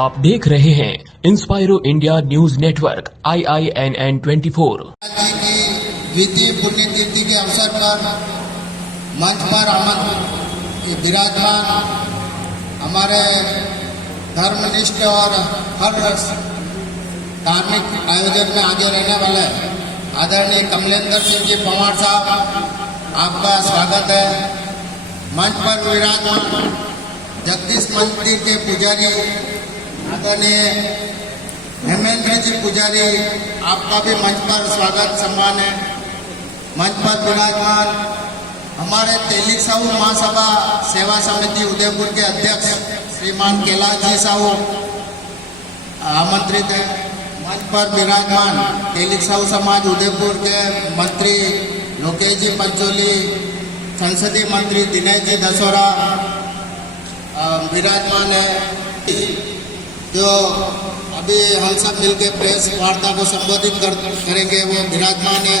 आप देख रहे हैं इंस्पायरो इंडिया न्यूज नेटवर्क IINN 24। जी की द्वितीय पुण्यतिथि के अवसर पर मंच पर विराजमान हमारे धर्मनिष्ठ और हर धार्मिक आयोजन में आगे रहने वाले आदरणीय कमलेंद्र सिंह जी पंवार साहब, आपका स्वागत है। मंच पर विराजमान जगदीश मंदिर के पुजारी आदरणीय हेमेंद्र जी पुजारी, आपका भी मंच पर स्वागत सम्मान है। मंच पर विराजमान हमारे तेलिक साहू महासभा सेवा समिति उदयपुर के अध्यक्ष श्रीमान कैलाश जी साहू आमंत्रित है। मंच पर विराजमान तेलिक साहू समाज उदयपुर के मंत्री लोकेश जी पंचोली, संसदीय मंत्री दिनेश जी दसोरा विराजमान है, जो अभी हम सब मिलकर प्रेस वार्ता को संबोधित करेंगे, वो विराजमान है।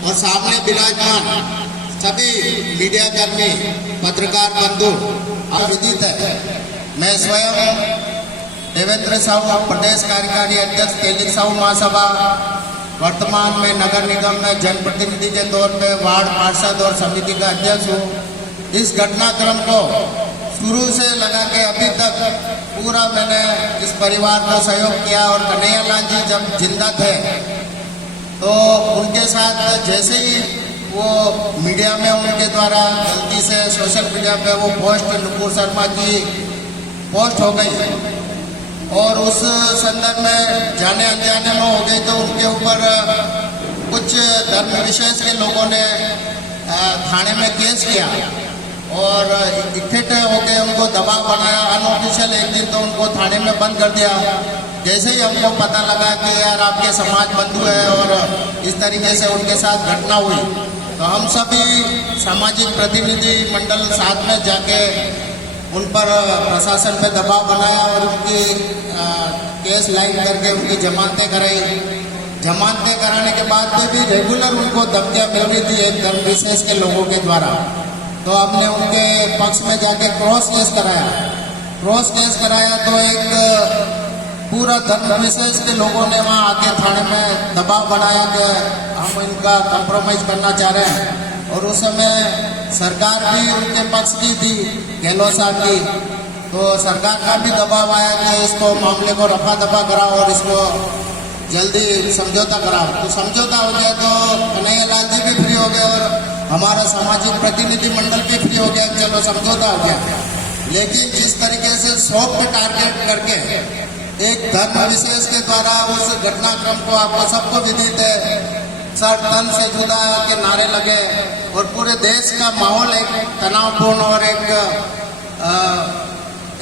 और सामने विराजमान सभी मीडिया कर्मी, पत्रकार बंधु विदित है। मैं स्वयं देवेंद्र साहू, प्रदेश कार्यकारी अध्यक्ष तेलिक साहू महासभा, वर्तमान में नगर निगम में जनप्रतिनिधि के तौर पे वार्ड पार्षद और समिति का अध्यक्ष हूँ। इस घटनाक्रम को शुरू से लगा के अभी तक पूरा मैंने इस परिवार को सहयोग किया। और कन्हैया लाल जी जब जिंदा थे तो उनके साथ जैसे ही वो मीडिया में उनके द्वारा गलती से सोशल मीडिया पे वो पोस्ट नुपुर शर्मा की पोस्ट हो गई और उस संदर्भ में जाने अनजाने में हो गई, तो उनके ऊपर कुछ धर्म विशेष के लोगों ने थाने में केस किया और इकट्ठे होकर उनको दबाव बनाया। अनऑफिशियल एक दिन तो उनको थाने में बंद कर दिया। जैसे ही हमको पता लगा कि यार आपके समाज बंधु है और इस तरीके से उनके साथ घटना हुई, तो हम सभी सामाजिक प्रतिनिधि मंडल साथ में जाके उन पर प्रशासन पे दबाव बनाया और उनकी केस लाइन करके उनकी जमानतें कराई। जमानतें कराने के बाद भी रेगुलर उनको धमकियाँ मिल रही थी एक धर्म विशेष के लोगों के द्वारा। तो हमने उनके पक्ष में जाके क्रॉस केस कराया तो एक पूरा धर्म विशेष के लोगों ने वहाँ आके थाने में दबाव बनाया कि हम इनका कंप्रोमाइज करना चाह रहे हैं। और उस समय सरकार भी उनके पक्ष की थी, गहलोत साहब की, तो सरकार का भी दबाव आया कि इसको मामले को रफा दफा कराओ और इसको जल्दी समझौता कराओ। तो समझौता हो गया तो कन्हैया लाल जी भी फ्री हो गए और हमारा सामाजिक प्रतिनिधि मंडल भी फ्री हो गया, चलो समझौता हो गया। लेकिन जिस तरीके से 100 पे टारगेट करके एक धर्म विशेष के द्वारा उस घटनाक्रम को आपको सबको विदित है, सर तन से जुदा के नारे लगे और पूरे देश का माहौल एक तनावपूर्ण और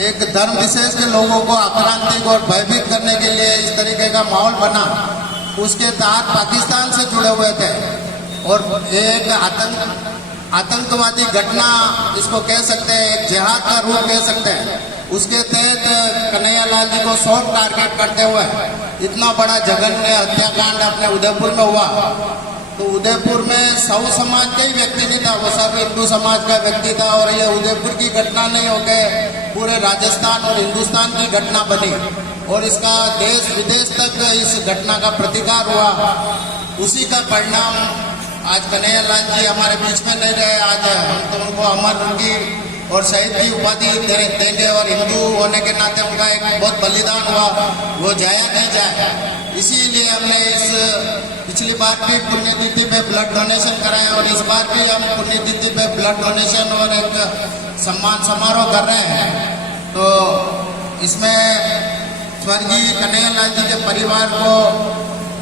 एक धर्म विशेष के लोगों को आक्रांतिक और भयभीत करने के लिए इस तरीके का माहौल बना। उसके तहत पाकिस्तान से जुड़े हुए थे और एक आतंकवादी घटना इसको कह सकते हैं, एक जिहाद का रूप कह सकते हैं। उसके तहत कन्हैया लाल जी को सॉफ्ट टारगेट करते हुए इतना बड़ा जघन्य हत्याकांड अपने उदयपुर में हुआ। तो उदयपुर में साहू समाज का ही व्यक्ति नहीं था, वो सब हिंदू समाज का व्यक्ति था। और ये उदयपुर की घटना नहीं होकर पूरे राजस्थान और हिंदुस्तान की घटना बनी और इसका देश विदेश तक इस घटना का प्रतिकार हुआ। उसी का परिणाम आज कन्हैया लाल जी हमारे बीच में नहीं रहे। आज हम तो उनको अमर उनकी और शहीद की उपाधि देंगे और हिंदू होने के नाते उनका एक बहुत बलिदान हुआ, वो जाया नहीं जाए। इसीलिए हमने इस पिछली बार भी पुण्यतिथि पे ब्लड डोनेशन कराया और इस बार भी हम पुण्यतिथि पे ब्लड डोनेशन और एक सम्मान समारोह कर रहे हैं। तो इसमें स्वर्गीय कन्हैया लाल जी के परिवार को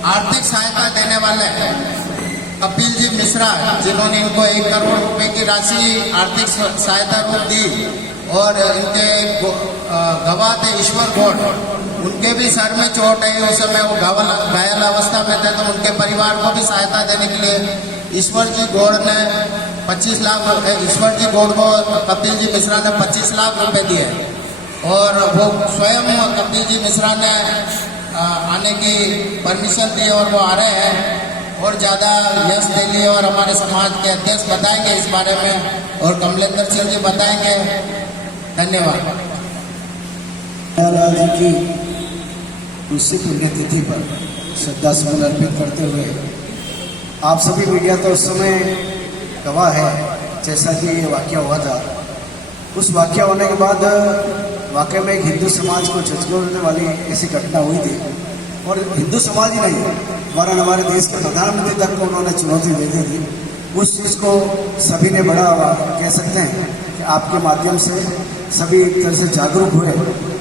आर्थिक सहायता देने वाले कपिल जी मिश्रा, जिन्होंने इनको 1 करोड़ रुपए की राशि आर्थिक सहायता रूप दी, और इनके गवाह थे ईश्वर गौड़, उनके भी सर में चोट आई। उस समय वो घायल अवस्था में थे, तो उनके परिवार को भी सहायता देने के लिए ईश्वर जी गौड़ ने 25 लाख रुपए, ईश्वर जी गौड़ को कपिल जी मिश्रा ने 25 लाख रुपए दिए। और वो स्वयं कपिल जी मिश्रा ने आने की परमिशन दी और वो आ रहे हैं। और ज़्यादा यश दे लिए और हमारे समाज के अध्यक्ष बताएंगे इस बारे में और कमलेंद्र सिंह जी बताएंगे। धन्यवाद। कन्हैयालाल जी की दूसरी पुण्यतिथि पर श्रद्धा सुमन अर्पित करते हुए आप सभी मीडिया तो उस समय गवाह है जैसा कि ये वाकया हुआ था। उस वाकया होने के बाद वाकई में एक हिंदू समाज को झकझोरने वाली ऐसी घटना हुई थी और हिंदू समाज ही नहीं हमारे देश के प्रधानमंत्री तक को उन्होंने चुनौती दे दी थी। उस चीज़ को सभी ने बड़ा कह सकते हैं कि आपके माध्यम से सभी एक तरह से जागरूक हुए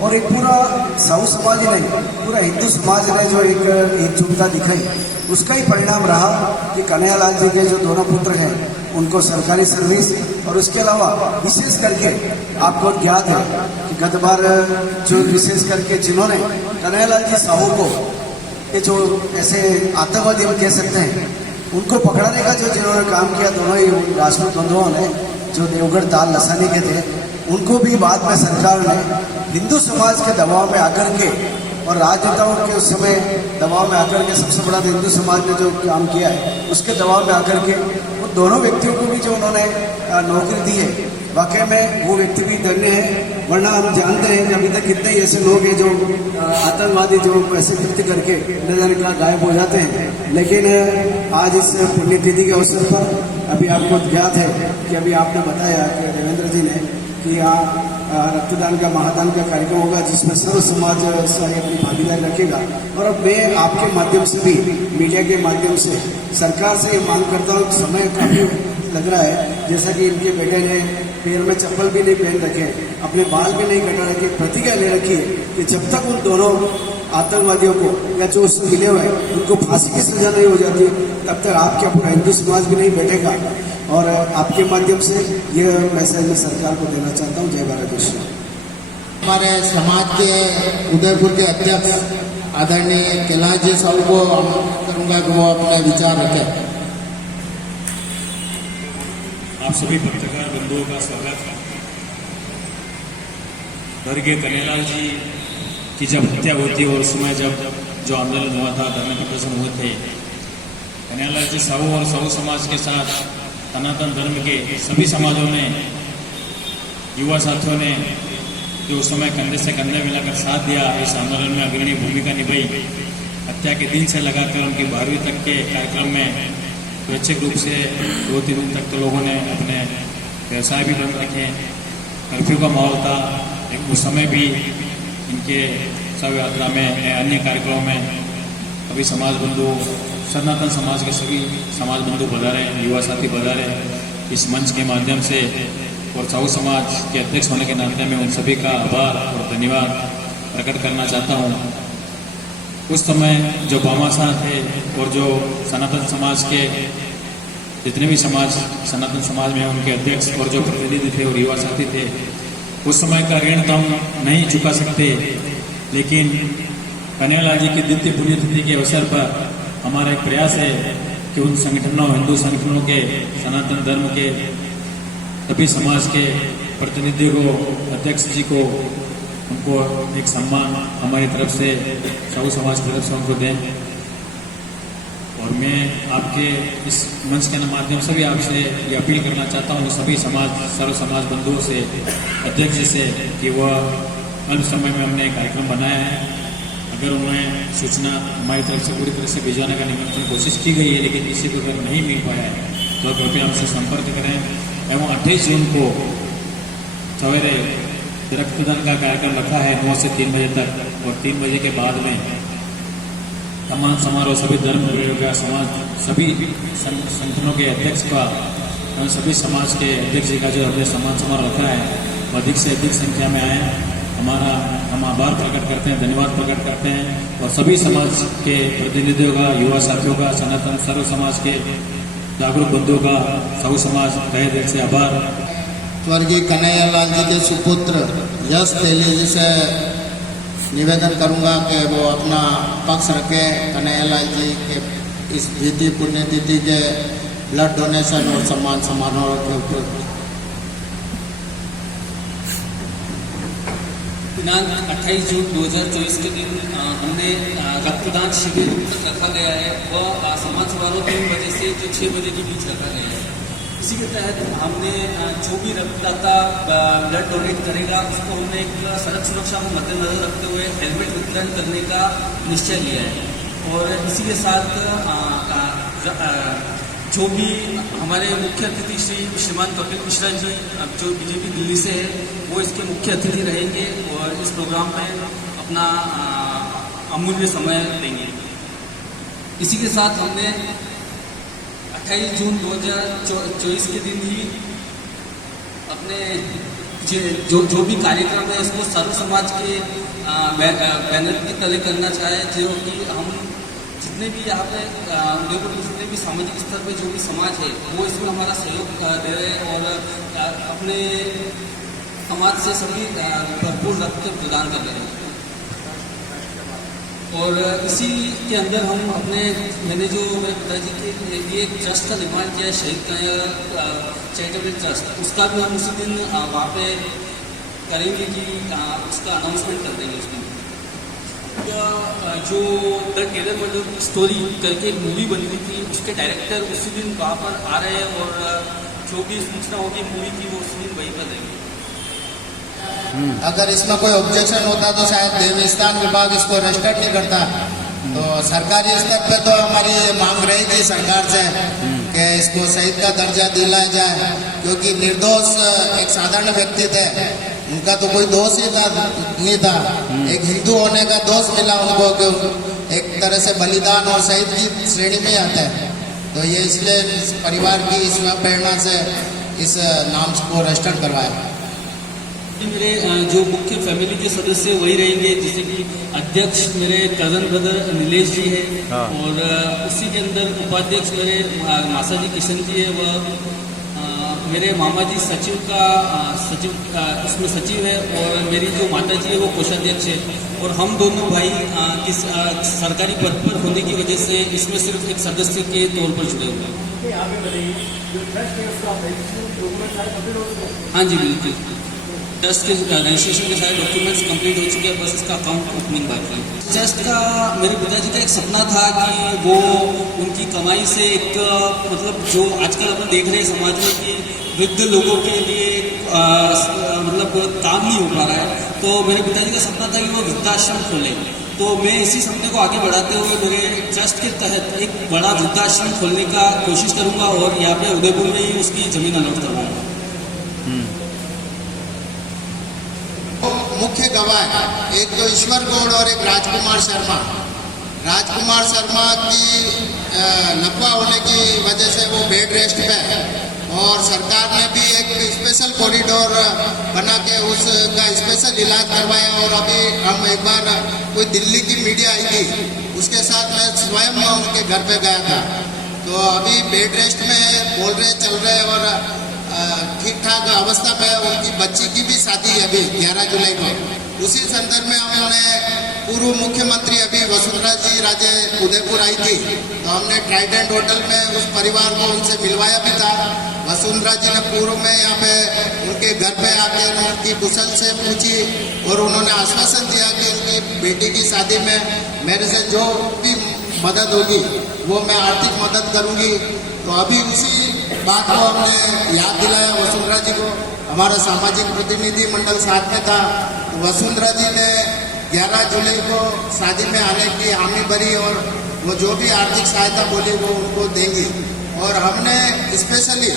और एक पूरा साहू समाज ही नहीं पूरा हिंदू समाज ने जो एक एकजुटता दिखाई उसका ही परिणाम रहा कि कन्हैयालाल जी के जो दोनों पुत्र हैं उनको सरकारी सर्विस और उसके अलावा विशेष करके आपको ज्ञात है कि गत बार जो विशेष करके जिन्होंने कन्हैयालाल जी साहू को ये जो ऐसे आतंकवादी हम कह सकते हैं उनको पकड़ाने का जो जिन्होंने काम किया दोनों ही राजपूत बंधुओं ने जो देवगढ़ ताल लसानी के थे उनको भी बाद में सरकार ने हिंदू समाज के दबाव में आकर के और राजनेताओं के उस समय दबाव में आकर के सबसे बड़ा हिंदू समाज ने जो काम किया है उसके दबाव में आकर के उन दोनों व्यक्तियों को भी जो उन्होंने नौकरी दी है वाकई में वो व्यक्ति भी धन्य है। वरना हम जानते हैं कि अभी तक कितने ही ऐसे लोग हैं जो आतंकवादी जो पैसे कृत्य करके न जाने कहाँ गायब हो जाते हैं। लेकिन आज इस पुण्यतिथि के अवसर पर अभी आपको ज्ञात है कि अभी आपने बताया कि देवेंद्र जी ने कि यहाँ रक्तदान का महादान का कार्यक्रम होगा जिसमें सर्व समाज अपनी भागीदारी रखेगा। और अब मैं आपके माध्यम से भी मीडिया के माध्यम से सरकार से ये मांग करता हूँ कि समय काफ़ी लग रहा है जैसा कि इनके बेटे ने पैर में चप्पल भी नहीं पहन रखे अपने बाल भी नहीं कटा रखे प्रतिज्ञा ले रखी है कि जब तक उन दोनों आतंकवादियों को या जो उससे मिले हुए हैं उनको फांसी की सजा नहीं हो जाती तब तक आपके पूरा हिंदू समाज भी नहीं बैठेगा। और आपके माध्यम से ये मैसेज मैं सरकार को देना चाहता हूँ। जय भारत कृष्ण। हमारे समाज के उदयपुर के अध्यक्ष आदरणीय कैलाश जी साहू को आमंत्रित करूंगा कि वो अपने विचार रखें। आप सभी पत्रकार बंधुओं का स्वागत है। स्वर्गीय कन्हैयालाल जी की जब हत्या हुई थी और उस समय जब जो आंदोलन हुआ था धरने प्रदर्शन हुए थे कन्हैयालाल जी साहू और साहू समाज के साथ सनातन धर्म के सभी समाजों ने युवा साथियों ने जो उस समय कंधे से कंधे मिलाकर साथ दिया इस आंदोलन में अग्रणी भूमिका निभाई। हत्या के दिन से लगाकर उनकी 12वीं तक के कार्यक्रम में स्वैच्छिक रूप से 2-3 दिन तक तो लोगों ने अपने व्यवसाय भी बंद रखे। कर्फ्यू का माहौल था उस समय भी इनके शव यात्रा में अन्य कार्यक्रमों में सभी समाज बंधु सनातन समाज के सभी समाज बंधु पधारे युवा साथी पधारे। इस मंच के माध्यम से और साहू समाज के अध्यक्ष होने के नाते में उन सभी का आभार और धन्यवाद प्रकट करना चाहता हूँ। उस समय जो भामाशाह थे और जो सनातन समाज के जितने भी समाज सनातन समाज में उनके अध्यक्ष और जो प्रतिनिधि थे और युवा साथी थे उस समय का ऋण तो हम नहीं चुका सकते। लेकिन कन्हैयालाल जी की द्वितीय पुण्यतिथि के अवसर पर हमारा एक प्रयास है कि उन संगठनों हिंदू संगठनों के सनातन धर्म के सभी समाज के प्रतिनिधियों को अध्यक्ष जी को उनको एक सम्मान हमारी तरफ से साहू समाज की तरफ से उनको दें। और मैं आपके इस मंच के माध्यम से भी आपसे ये अपील करना चाहता हूँ सभी समाज सर्व समाज बंधुओं से अध्यक्ष जी से कि वह अल्प समय में हमने कार्यक्रम बनाया है। अगर उन्हें सूचना हमारी तरफ से पूरी तरह से भिजवाने का निमंत्रण कोशिश की गई है लेकिन किसी को अगर नहीं मिल पाया है तो कृपया हमसे संपर्क करें। एवं 28 जून को सवेरे रक्तदान का कार्यक्रम रखा है 9 से 3 बजे तक और 3 बजे के बाद में सम्मान समारोह सभी धर्म गुरुओं का समाज सभी संगठनों के अध्यक्ष का सभी समाज के अध्यक्ष जी का जो हमने सम्मान समारोह रखा है वो अधिक से अधिक संख्या में आए। हम आभार प्रकट करते हैं, धन्यवाद प्रकट करते हैं और सभी समाज के प्रतिनिधियों का युवा साथियों का सनातन सर्व समाज के जागरूक बंधुओं का साहू समाज तहे दिल से आभार। स्वर्गीय कन्हैयालाल जी के सुपुत्र यश तेली जी से निवेदन करूंगा कि वो अपना पक्ष रखे कन्हैयालाल जी के इस द्वितीय पुण्यतिथि के ब्लड डोनेशन और सम्मान समारोह के ऊपर। दिनांक 28 जून 2024 के दिन हमने रक्तदान शिविर रखा गया है। वह समाज समारोह 3 बजे से 6 बजे के बीच रखा गया है। इसी के तहत हमने जो भी रक्तदाता ब्लड डोनेट करेगा उसको हमने एक सड़क सुरक्षा को मद्देनजर रखते हुए हेलमेट वितरण करने का निश्चय लिया है। और इसी के साथ जो भी हमारे मुख्य अतिथि श्रीमान कपिल मिश्रा जी जो बीजेपी दिल्ली से है वो इसके मुख्य अतिथि रहेंगे और इस प्रोग्राम में अपना अमूल्य समय देंगे। इसी के साथ हमने 28 जून 2024 के दिन ही अपने जो भी कार्यक्रम है इसको सर्व समाज के बैनर की तरह करना चाहे, जो कि हम जितने भी यहाँ पे उदयपुर के जितने भी सामाजिक स्तर पे जो भी समाज है वो इसमें हमारा सहयोग दे रहे हैं और अपने समाज से सभी भरपूर रक्त प्रदान कर रहे हैं। और इसी के अंदर हम मैंने जो मेरे पिताजी के लिए एक ट्रस्ट का निर्माण किया है, शहीद का चैरिटेबल ट्रस्ट, उसका भी हम उसी दिन वहाँ पे करेंगे कि उसका अनाउंसमेंट कर देंगे उस दिन। जो द टेलर वर्ल्ड स्टोरी करके एक मूवी बनी हुई थी उसके डायरेक्टर उसी दिन वहाँ पर आ रहे हैं और जो भी सूचना होगी मूवी की वो उसी दिन वहीं पर देंगे। अगर इसमें कोई ऑब्जेक्शन होता तो शायद देवस्थान विभाग इसको रजिस्टर्ड नहीं करता, तो सरकारी स्तर पे तो हमारी मांग रहेगी सरकार से कि इसको शहीद का दर्जा दिलाया जाए, क्योंकि निर्दोष एक साधारण व्यक्ति थे, उनका तो कोई दोष ही नहीं था, एक हिंदू होने का दोष मिला उनको कि एक तरह से बलिदान और शहीद की श्रेणी में आते हैं। तो ये इसलिए इस परिवार की इस प्रेरणा से इस नाम को रजिस्टर्ड करवाया। मेरे जो मुख्य फैमिली के सदस्य वही रहेंगे, जैसे कि अध्यक्ष मेरे कजन ब्रदर नीलेश जी है और उसी के अंदर उपाध्यक्ष मेरे मासा जी किशन जी है, वह मेरे मामा जी उसमें सचिव है और मेरी जो माता जी है वो कोषाध्यक्ष है और हम दोनों भाई इस सरकारी पद पर होने की वजह से इसमें सिर्फ एक सदस्य के तौर पर जुड़े हुए हैं। हाँ जी बिल्कुल, ट्रस्ट के रजिस्ट्रेशन के सारे डॉक्यूमेंट्स कंप्लीट हो चुके हैं, बस इसका अकाउंट ओपनिंग बाकी है। ट्रस्ट का मेरे पिताजी का एक सपना था कि वो उनकी कमाई से एक मतलब जो आजकल अपन देख रहे हैं समाज में कि वृद्ध लोगों के लिए मतलब काम नहीं हो पा रहा है, तो मेरे पिताजी का सपना था कि वो वृद्धाश्रम खोले। तो मैं इसी सपने को आगे बढ़ाते हुए मेरे ट्रस्ट के तहत एक बड़ा वृद्धाश्रम खोलने का कोशिश करूँगा और यहाँ पे उदयपुर में ही उसकी जमीन अलॉट करवाऊँगा। मुख्य गवाह एक तो ईश्वर गौड़ और एक राजकुमार शर्मा। राजकुमार शर्मा की लकवा होने की वजह से वो बेड रेस्ट पे है और सरकार ने भी एक स्पेशल कॉरिडोर बना के उसका स्पेशल इलाज करवाया। और अभी हम एक बार कोई दिल्ली की मीडिया आई थी, उसके साथ मैं स्वयं उनके घर पे गया था, तो अभी बेड रेस्ट में बोल रहे चल रहे और ठीक ठाक अवस्था में उनकी बच्ची की भी शादी है अभी 11 जुलाई को। उसी संदर्भ में हमने पूर्व मुख्यमंत्री अभी वसुंधरा जी राजे उदयपुर आई थी, तो हमने ट्राइडेंट होटल में उस परिवार को उनसे मिलवाया भी था। वसुंधरा जी ने पूर्व में यहाँ पे उनके घर पे आके उनकी कुशल से पूछी और उन्होंने आश्वासन दिया कि उनकी बेटी की शादी में मेरे से जो भी मदद होगी वो मैं आर्थिक मदद करूँगी। तो अभी उसी बात को हमने याद दिलाया वसुंधरा जी को, हमारा सामाजिक प्रतिनिधि मंडल साथ में था। तो वसुंधरा जी ने 11 जुलाई को शादी में आने की हामी भरी और वो जो भी आर्थिक सहायता बोली वो उनको देंगी। और हमने स्पेशली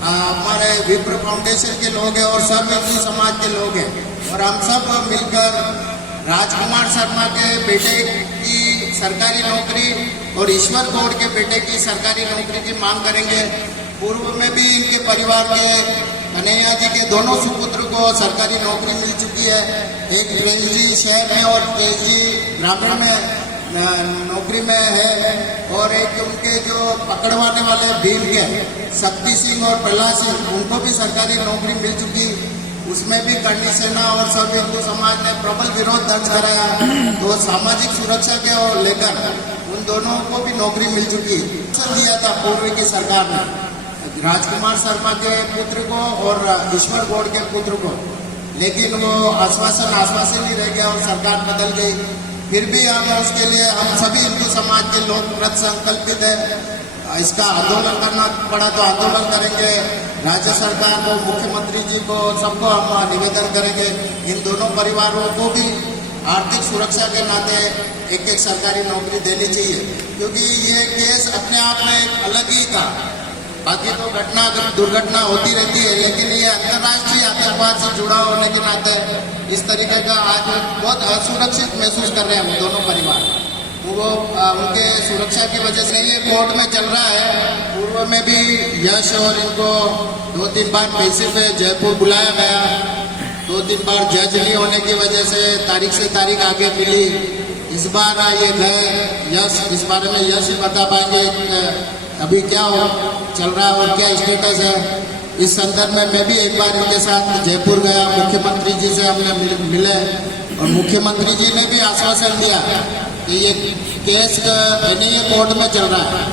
हमारे विप्र फाउंडेशन के लोग हैं और सब हिंदू समाज के लोग हैं और हम सब मिलकर राजकुमार शर्मा के बेटे की सरकारी नौकरी और ईश्वर गौड़ के बेटे की सरकारी नौकरी की मांग करेंगे। पूर्व में भी इनके परिवार के कन्हैया जी के दोनों सुपुत्र को सरकारी नौकरी मिल चुकी है, एक ट्रेलजी शहर में और ट्रेलजी ग्रामीण में नौकरी में है और एक उनके जो पकड़वाने वाले भीम के शक्ति सिंह और प्रहलाद सिंह उनको भी सरकारी नौकरी मिल चुकी। उसमें भी करनी सेना और सब हिंदू समाज ने प्रबल विरोध दर्ज कराया, तो सामाजिक सुरक्षा के लेकर उन दोनों को भी नौकरी मिल चुकी। दिया था पूर्व की सरकार ने राजकुमार शर्मा के पुत्र को और ईश्वर गौड़ के पुत्र को, लेकिन वो आश्वासन ही रह गया और सरकार बदल गई। फिर भी हम उसके लिए हम सभी हिंदू समाज के लोग कृत संकल्पित है। इसका आंदोलन करना पड़ा तो आंदोलन करेंगे। राज्य सरकार को, मुख्यमंत्री जी को, सबको हम निवेदन करेंगे इन दोनों परिवारों को भी आर्थिक सुरक्षा के नाते एक एक सरकारी नौकरी देनी चाहिए, क्योंकि ये केस अपने आप में एक अलग ही था। बाकी तो दुर्घटना होती रहती है, लेकिन ये अंतर्राष्ट्रीय आतंकवाद से जुड़ा होने के नाते इस तरीके का आज बहुत असुरक्षित महसूस कर रहे हैं हम दोनों परिवार। तो वो उनके सुरक्षा की वजह से ये कोर्ट में चल रहा है। पूर्व में भी यश और इनको 2-3 बार पैसे पे जयपुर बुलाया गया, 2-3 बार जज नहीं होने की वजह से तारीख से तारीख आगे मिली। इस बार ये गए यश, इस बारे में यश ही बता पाएंगे अभी क्या चल रहा है और क्या स्टेटस है। इस संदर्भ में मैं भी एक बार इनके साथ जयपुर गया, मुख्यमंत्री जी से हमने मिले और मुख्यमंत्री जी ने भी आश्वासन दिया कि ये केस नहीं कोर्ट में चल रहा है,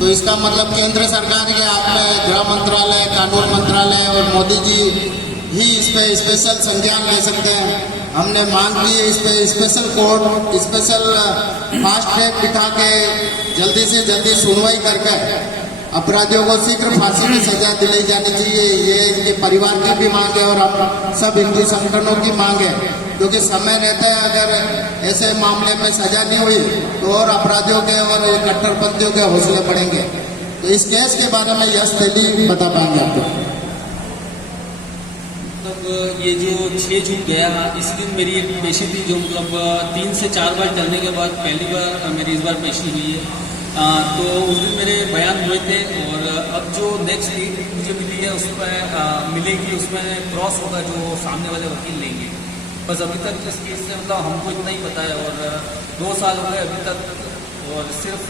तो इसका मतलब केंद्र सरकार के हाथ में गृह मंत्रालय, कानून मंत्रालय और मोदी जी ही इस पे स्पेशल संज्ञान ले सकते हैं। हमने मांग की है इस पे special court, special fast track बिठा के जल्दी से जल्दी सुनवाई करके अपराधियों को शीघ्र फांसी की सजा दिलाई जानी चाहिए। ये इनके परिवार की भी मांग है और हम सब हिंदू संगठनों की मांग है, क्योंकि समय रहता है अगर ऐसे मामले में सजा नहीं हुई तो और अपराधियों के और कट्टरपंथियों के हौसले बढ़ेंगे। तो इस केस के बारे में यश तेली बता पाएंगे आपको। मतलब ये जो 6 जून गया, इस दिन मेरी एक पेशी थी जो मतलब 3 से 4 बार चलने के बाद पहली बार मेरी इस बार पेशी हुई है। तो उस दिन मेरे बयान हुए थे और अब जो नेक्स्ट डेट मुझे मिली है उसमें मिलेगी, उसमें क्रॉस होगा जो सामने वाले वकील लेंगे। बस अभी तक इस केस से मतलब हमको इतना ही पता है और 2 साल हो गए अभी तक, और सिर्फ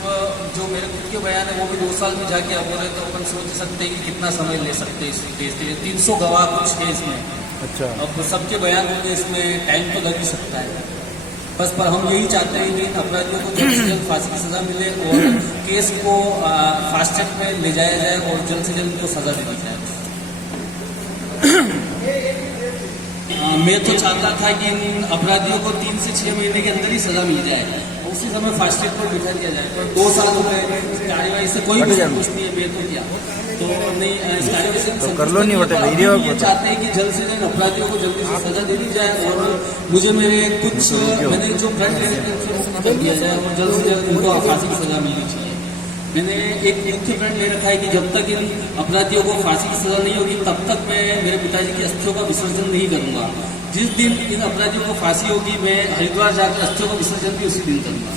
जो मेरे खुद के बयान है वो भी 2 साल में जाके अब हो रहे, तो अपन सोच सकते हैं कि कितना समय ले सकते हैं इस केस के। 300 गवाह कुछ है इसमें। अच्छा, अब सबके बयान होंगे, इसमें टाइम तो लग ही सकता है। बस पर हम यही चाहते हैं कि इन अपराधियों को जल्द से जल्द फांसी की सजा मिले और केस को फास्ट ट्रैक में ले जाया जाए और जल्द से जल्द उनको सजा दी जाए। मैं तो चाहता था कि इन अपराधियों को 3 से 6 महीने के अंदर ही सजा मिल जाए, उसी समय फास्ट ट्रैक पर बिठा दिया जाए। पर 2 साल हो गए, इस कार्यवाही से कोई कुछ नहीं है, मैं तो किया तो नहीं, इस कार्यवाही से कर लो नहीं होता। ये चाहते हैं कि जल्द से जल्द अपराधियों को जल्दी से सजा दे दी जाए और मुझे मेरे कुछ मैंने जो फ्रेंड कर दिया जाए और जल्द से जल्द उनको फांसी की सजा मिलनी चाहिए। मैंने एक मुख्य फ्रेंड ले रखा है कि जब तक इन अपराधियों को फांसी की सजा नहीं होगी तब तक मैं मेरे पिताजी की अस्थियों का विसर्जन नहीं करूंगा। जिस दिन इन अपराधियों को फांसी होगी मैं हरिद्वार जाकर अस्थियों का विसर्जन भी उसी दिन करूंगा।